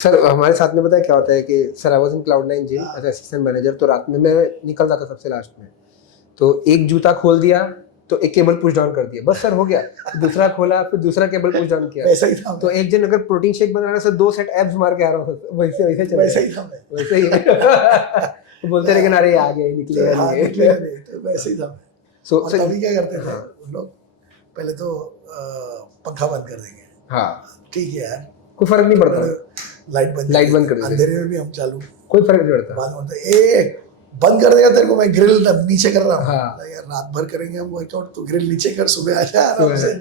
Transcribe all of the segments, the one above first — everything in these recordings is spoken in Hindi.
सर हमारे साथ में पता है क्या होता है कि sir I was in Cloud Nine gym as assistant manager. तो रात में मैं निकल जाता सबसे लास्ट में, तो एक जूता खोल दिया तो एक केबल पुश डाउन कर दिया, बस सर हो गया। फिर दूसरा खोला, फिर दूसरा केबल पुश डाउन किया। वैसा ही था तो एक जन अगर प्रोटीन शेक बना रहा है सर 2 सेट एब्स मार के आ रहा हूँ, वैसे वैसे चल वैसा ही था मैं। वैसे ही तो बोलते रहे कि अरे आ गए निकले हाँ, निकले नहीं, तो वैसे ही था मैं। सो और तभी क्या करते थे उन लोग, पहले तो पंखा बंद कर देंगे। हाँ ठीक है यार, कोई फर्क नहीं पड़ता, लाइट बंद कर देते, अंधेरे में भी हम चालू, कोई फर्क नहीं पड़ता। बाद में ए बंद कर देगा तेरे को, मैं ग्रिल नीचे कर रहा हूँ। हाँ। यार रात भर करेंगे हम वर्कआउट, तो ग्रिल नीचे कर, सुबह आ जा आराम सुबह। से,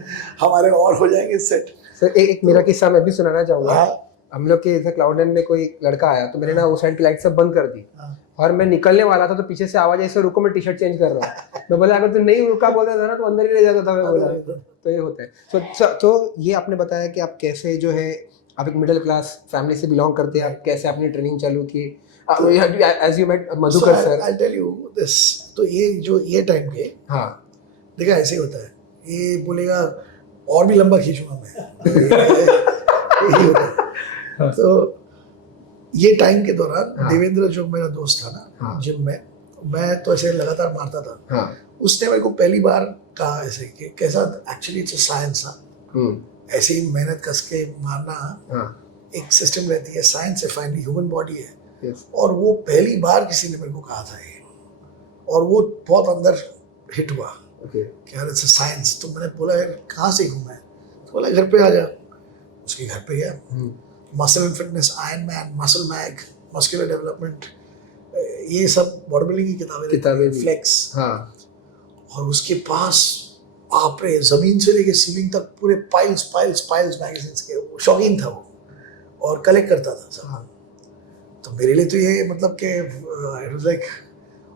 हमारे और हो जाएंगे सेट। सर एक मेरा किस्सा मैं भी सुनाना चाहूंगा। हाँ। हम लोग के क्लाउड9 में कोई लड़का आया तो मैंने ना वो साइड की लाइट सब बंद कर दी। हाँ। और मैं निकलने वाला था तो पीछे से आवाज ऐसे, रुको मैं टी शर्ट चेंज कर रहा हूँ। मैं बोला अगर तू नहीं रुका बोलता था ना तो अंदर ही रह जाता था। मैं बोला तो ये होता है। तो ये आपने बताया कि आप कैसे जो है आप एक मिडिल क्लास फैमिली से बिलोंग करते हैं, आप कैसे अपनी ट्रेनिंग चालू की as you met Madhukar sir. I tell you this, तो ये टाइम पे हाँ देखा ऐसे ही होता है, ये बोलेगा और भी लंबा खींचूंगा मैं। यही होता है। तो ये टाइम के दौरान देवेंद्र जो मेरा दोस्त था ना जिम में, मैं तो ऐसे लगातार मारता था। उसने मेरे को पहली बार कहा ऐसे कि कैसा, एक्चुअली इट्स अ साइंस। ऐसे ही मेहनत कस के मारना एक सिस्टम रहती है, साइंस है, फाइनली ह्यूमन बॉडी है। और वो पहली बार किसी ने मेरे को कहा था ये, और वो बहुत अंदर हिट हुआ कि यार इट्स अ साइंस। तो मैंने बोला यार कहाँ सीखूं मैं, तो बोला घर पे आ जा। उसके घर पे गया, Muscle and Fitness, Iron Man, Muscle Mag, Muscular Development, ये सब बॉडी बिल्डिंग की किताबें, फ्लेक्स। और उसके पास बाप रे जमीन से लेके सीलिंग तक पूरे पाइल्स पाइल्स पाइल्स मैगजीन्स के, वो शौकीन था वो, और कलेक्ट करता था सब। तो मेरे लिए तो ये मतलब कि इट वाज लाइक,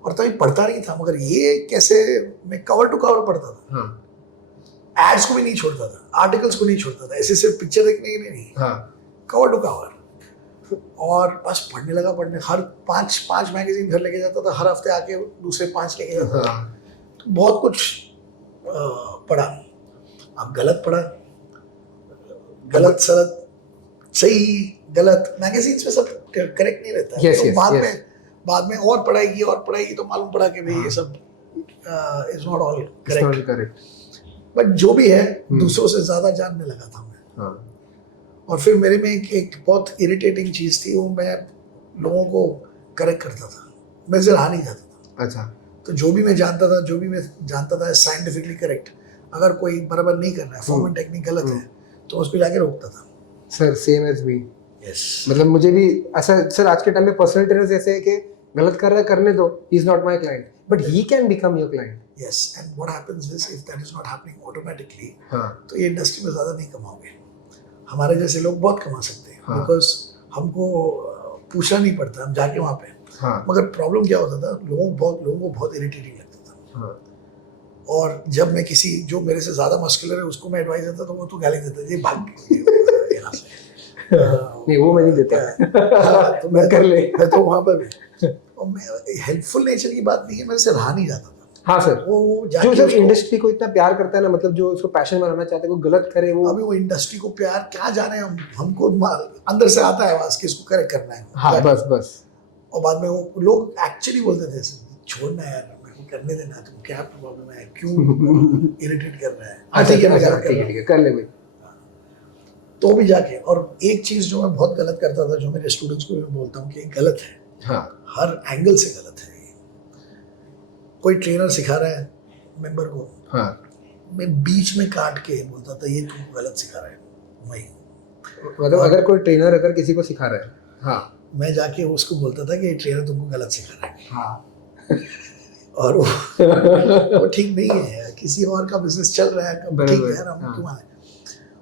और तभी पढ़ता नहीं था, मगर ये कैसे, मैं कवर टू कवर पढ़ता था। एड्स को भी नहीं छोड़ता था, आर्टिकल्स को नहीं छोड़ता था, ऐसे सिर्फ पिक्चर देखने के लिए नहीं, कवर टू कवर। और बस पढ़ने लगा, हर पांच मैगजीन घर लेके जाता था, हर हफ्ते आके दूसरे 5 लेके जाता था। तो बहुत कुछ पढ़ा। अब गलत पढ़ा, गलत सलत, सही गलत, मैगजीन्स में सब करेक्ट नहीं रहता है। तो बाद में और पढ़ाई तो मालूम पड़ा कि भाई ये सब is not all correct. But जो भी है, दूसरों से ज्यादा जानने लगा था मैं। और फिर मेरे में एक बहुत इरिटेटिंग चीज थी, वो मैं लोगों को करेक्ट करता था, मैं से रहा नहीं जाता था। अच्छा। तो जो भी मैं जानता था साइंटिफिकली करेक्ट, अगर कोई बराबर नहीं कर रहा है, फॉर्म एंड टेक्निक गलत है, तो उस पर जाके रोकता था। सर सेम एज मी। यस। मतलब मुझे भी ऐसा, सर आज के टाइम में पर्सनल ट्रेनर ऐसे है कि गलत कर रहा है करने दो, he is not my client, but he can become your client. Yes, and what happens is, if that is not happening automatically, तो ये इंडस्ट्री में ज्यादा नहीं कमाओगे। हमारे जैसे लोग बहुत कमा सकते हैं, बिकॉज हमको पूछना नहीं पड़ता, हम जाके वहाँ पे। मगर प्रॉब्लम क्या होता था, लोगों को बहुत इरिटेटिंग लगता था। और जब मैं किसी जो मेरे से ज्यादा मस्कुलर है उसको मैं एडवाइस देता, तो वो तो गाली देता, ये भाग यहाँ से। नहीं वो मैं नहीं देता। तो मैं कर ले, मैं तो वहाँ पर भी, और मैं हेल्पफुल नेचर की बात नहीं है, मेरे से रहा नहीं जाता था। हाँ सर, वो जो सर इंडस्ट्री को इतना प्यार करता है ना, मतलब जो उसको पैशन बनाना चाहते हैं, वो गलत करे वो। अभी वो इंडस्ट्री को प्यार क्या जाने, हमको अंदर से आता है आवाज कि इसको करेक्ट करना है। हाँ बस। और बाद में वो लोग एक्चुअली बोलते थे छोड़ना यार, मेरे को करने देना, तुम क्या प्रॉब्लम है, क्यों इरिटेट कर रहा है। ठीक है कर ले भाई। तो भी जाके, और एक चीज जो मैं बहुत गलत करता था, जो मेरे स्टूडेंट्स को भी बोलता हूँ कि गलत है, हर एंगल से गलत है। कोई ट्रेनर सिखा रहा है मेंबर को, मैं बीच में काट के बोलता था ये तुमको गलत सिखा रहा है। वही मतलब अगर कोई ट्रेनर अगर किसी को सिखा रहा है, मैं जाके उसको बोलता था कि ये ट्रेनर तुमको गलत सिखा रहा है। और वो ठीक नहीं है, किसी और का बिजनेस चल रहा है, ठीक है, हम क्यों आए।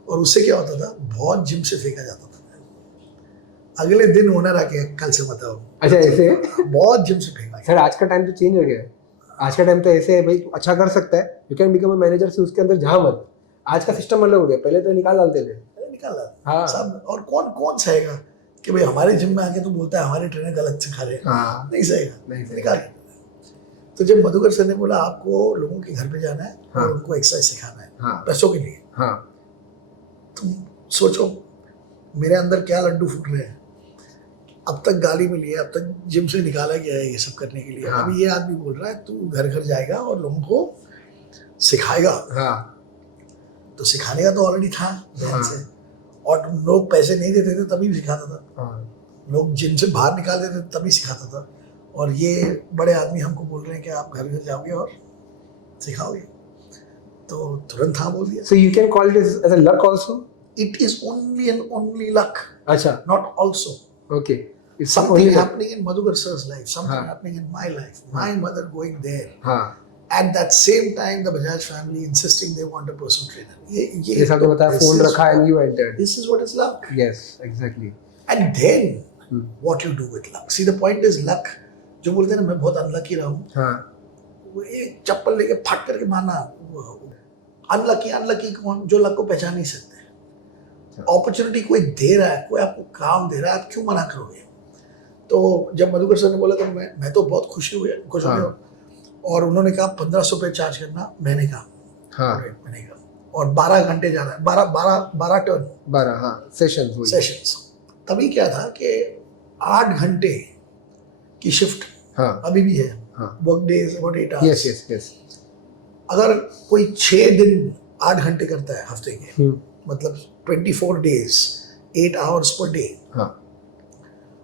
और उससे क्या होता था, बहुत जिम से फेंका जाता था। अगले दिन ओनर आके कल से मत आओ। अच्छा ऐसे बहुत जिम से फेंका। सर आज का टाइम तो चेंज हो गया है। आज का टाइम तो ऐसे है भाई, अच्छा कर सकता है, you can become a manager, से उसके अंदर जहाँ मत। आज का सिस्टम अलग हो गया, पहले तो निकाल डालते थे। सब, और कौन सहेगा कि भाई हमारे जिम में आके तो बोलता है हमारे ट्रेनर गलत सिखा रहे हैं। नहीं सहेगा, निकाल। तो जब मधुकर सर ने बोला आपको लोगों के घर पे जाना है और उनको एक्सरसाइज सिखाना है पैसों के लिए, तुम सोचो मेरे अंदर क्या लड्डू फूट रहे हैं। अब तक गाली मिली है, अब तक जिम से निकाला गया है ये सब करने के लिए। हाँ। अभी ये आदमी बोल रहा है तू घर घर जाएगा और लोगों को सिखाएगा। हाँ तो सिखाने का तो ऑलरेडी था ध्यान हाँ। से, और लोग पैसे नहीं देते थे तभी सिखाता था, हाँ लोग जिम से बाहर निकाल देते थे तभी सिखाता था। और ये बड़े आदमी हमको बोल रहे हैं कि आप घर घर जाओगे और सिखाओगे, तो तुरंत हाँ बोल दिया। so you can call it as a luck also. It is only and only luck, अच्छा not also. okay, it's Something only luck. happening in Madhukar sir's life, something हाँ. happening in my life, my mother going there. हाँ At that same time, the Bajaj family insisting they want a personal trainer. ये जैसा आपने बताया this फोन is रखा and what- you entered. This is what is luck. Yes exactly. And then what you do with luck. See, the point is luck. जो बोलते हैं ना मैं बहुत अनलकी रहा हूँ, हाँ वो एक चप्पल लेके फट करके मारना, अनलकी अनलकी कौन, जो लक को पहचान नहीं सकते। अपॉर्चुनिटी कोई दे रहा है, कोई आपको काम दे रहा है, आप क्यों मना करोगे? तो जब मधुकर सर ने बोला तो मैं तो बहुत खुश हो गया। और उन्होंने कहा 1500 रुपये चार्ज करना महीने का। हाँ महीने का, और 12 घंटे जाना है, 12 टर्न 12 हाँ सेशंस। तभी क्या था कि 8 घंटे की शिफ्ट हाँ अभी भी है, हाँ work days about 8 hours. Yes yes yes अगर कोई 6 दिन 8 घंटे करता है हफ्ते के, मतलब 24 डेज 8 आवर्स पर डे, हाँ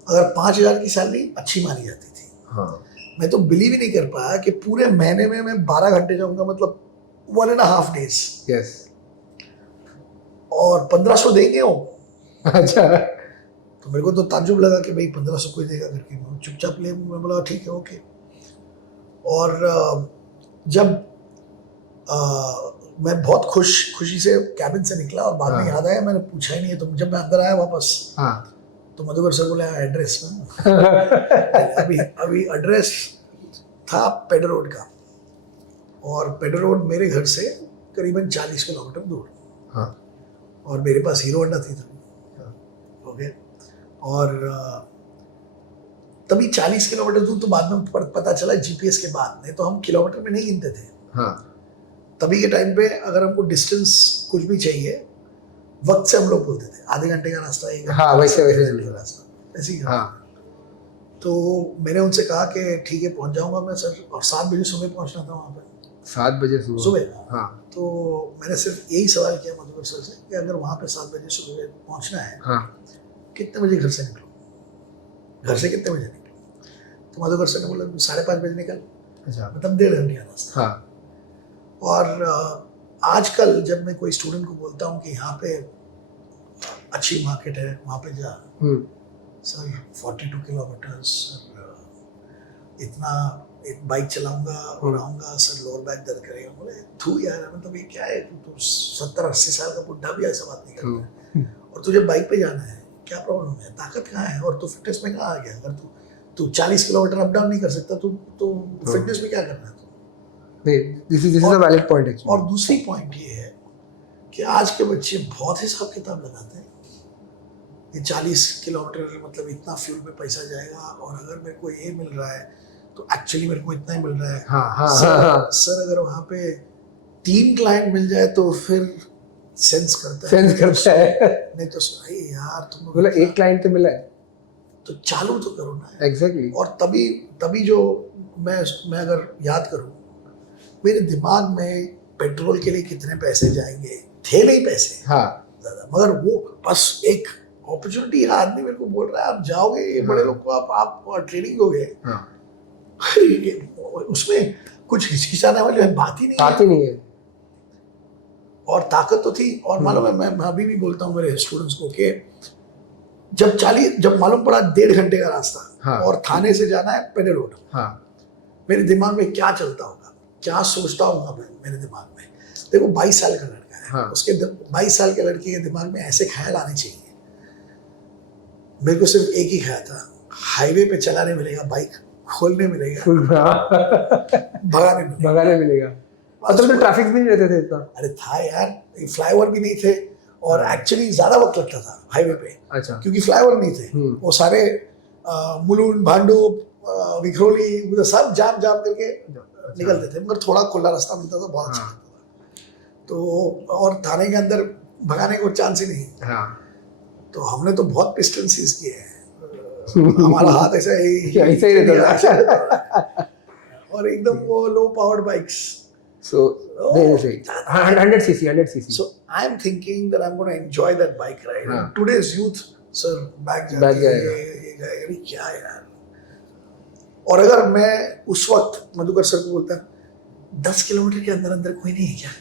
अगर 5000 की सैलरी अच्छी मानी जाती थी। हाँ मैं तो बिलीव ही नहीं कर पाया कि पूरे महीने में मैं 12 घंटे जाऊंगा, मतलब 1.5 डेज, यस और 1500 देंगे वो। अच्छा तो मेरे को तो ताज्जुब लगा कि भाई 1500 कोई देगा करके, मैं चुपचाप ले, मैं बोला ठीक है ओके। और जब मैं बहुत खुशी से कैबिन से निकला, और बाद में हाँ। याद आया मैंने पूछा ही नहीं है, तो जब मैं अंदर आया वापस हाँ तो मधुकर सर बोले एड्रेस ना अभी एड्रेस था पेडर रोड का, और पेडर रोड मेरे घर से करीबन 40 किलोमीटर दूर, हाँ और मेरे पास हीरो होंडा थी तभी, ओके। और तभी 40 किलोमीटर दूर, तो बाद में पता चला जीपीएस के बाद, नहीं तो हम किलोमीटर में नहीं गिनते थे। हाँ तभी के टाइम पे अगर हमको डिस्टेंस कुछ भी चाहिए, वक्त से हम लोग बोलते थे आधे घंटे का रास्ता, 1 घंटे हाँ, वैसे का रास्ता, ऐसे ही। हाँ तो मैंने उनसे कहा कि ठीक है पहुंच जाऊंगा मैं सर, और 7 बजे सुबह पहुंचना था वहाँ पे, 7 बजे सुबह। हाँ तो मैंने सिर्फ यही सवाल किया मधुकर सर से कि अगर वहाँ पे 7 बजे सुबह पहुंचना है, हाँ कितने बजे घर से निकलो, घर से कितने बजे निकलो? तो मधुकर सर ने बोला 5:30 बजे निकल, अच्छा मतलब 1.5 घंटे का रास्ता। हाँ और आजकल जब मैं कोई स्टूडेंट को बोलता हूँ कि यहाँ पे अच्छी मार्केट है, वहाँ पे जा, सर 42 किलोमीटर सर, इतना एक बाइक चलाऊंगा और आऊँगा सर, लोअर बैक दर्द करेगा। बोले तू यार, मतलब ये क्या है, तू 70-80 साल का बुढ़ा भी ऐसा बात नहीं करता है, और तुझे बाइक पे जाना है, क्या प्रॉब्लम है, ताकत कहाँ है, और तू फिटनेस में कहाँ आ गया? अगर तू 40 किलोमीटर अप डाउन नहीं कर सकता, तो फिटनेस में क्या करना है? This is a valid point actually. और दूसरी पॉइंट ये है कि आज के बच्चे बहुत हिसाब किताब लगाते हैं, ये 40 किलोमीटर मतलब इतना फ्यूल में पैसा जाएगा, और अगर मेरे को ये मिल रहा है तो एक्चुअली मेरे को इतना ही मिल रहा है। हाँ सर अगर वहाँ पे 3 क्लाइंट मिल जाए तो फिर सेंस करता है, नहीं तो भाई यार तुम बोला एक क्लाइंट तो मिला है, तो चालू तो करो ना। एग्जैक्टली। और तभी जो मैं अगर याद करूँ, मेरे दिमाग में पेट्रोल के लिए कितने पैसे जाएंगे, थे नहीं पैसे हाँ ज्यादा, मगर वो बस एक अपॉर्चुनिटी, आदमी मेरे को बोल रहा है आप जाओगे, ये बड़े लोग को आप ट्रेनिंग दोगे, हाँ उसमें कुछ हिचकिचाने वाली बात ही नहीं है। और ताकत तो थी। और मालूम है, मैं अभी भी बोलता हूँ मेरे स्टूडेंट्स को कि जब मालूम पड़ा 1.5 घंटे का रास्ता, हाँ। और थाने से जाना है पेडर रोड, हाँ मेरे दिमाग में क्या चलता होगा, क्या सोचता होगा मैं मेरे दिमाग में। देखो 22 साल का लड़का है, हाँ। उसके 22 साल के लड़के के दिमाग में ऐसे ख्याल आने चाहिए। मेरे को सिर्फ एक ही ख्याल था, हाईवे पे चलाने मिलेगा, बाइक खोलने मिलेगा, भगाने मिलेगा। मतलब तो ट्रैफिक भी नहीं रहते थे इतना। अरे था यार, फ्लाईओवर भी नहीं थे, और एक्चुअली ज्यादा वक्त लगता था हाईवे पे, अच्छा क्योंकि फ्लाईओवर नहीं थे। वो सारे मुलुंड, भांडू, विखरोली, उधर सब जाम करके निकलते थे, मगर थोड़ा खुला रास्ता मिलता था, बहुत अच्छा लगता था। तो और थाने के अंदर भगाने को चांस ही नहीं। हाँ तो हमने तो बहुत पिस्टन सीज किए हैं हमारा हाथ ऐसा ही ऐसा ही रहता था और एकदम वो low powered bikes. So, very sweet. 100 cc, 100 cc. So I'm thinking that I'm going to enjoy that bike ride. हाँ. And today's youth, sir, back Back जाती है, जाएगा. ये जाएगा, अरे क्या यार. और अगर मैं उस वक्त मधुकर सर को बोलता 10 किलोमीटर के अंदर अंदर कोई नहीं है क्या?